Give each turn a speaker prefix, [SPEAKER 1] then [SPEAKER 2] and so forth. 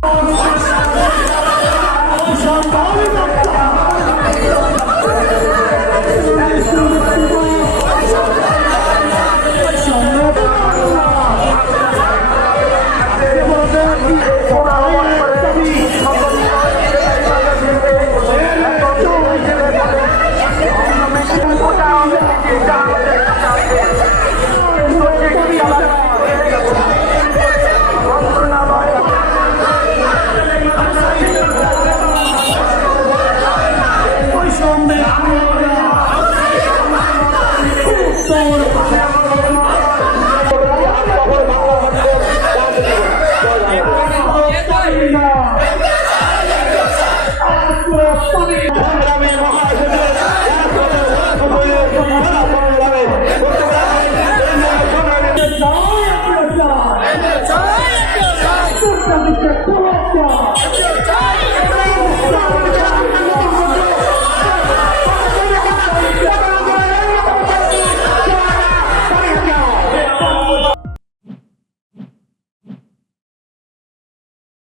[SPEAKER 1] Jai Jai Jai Jai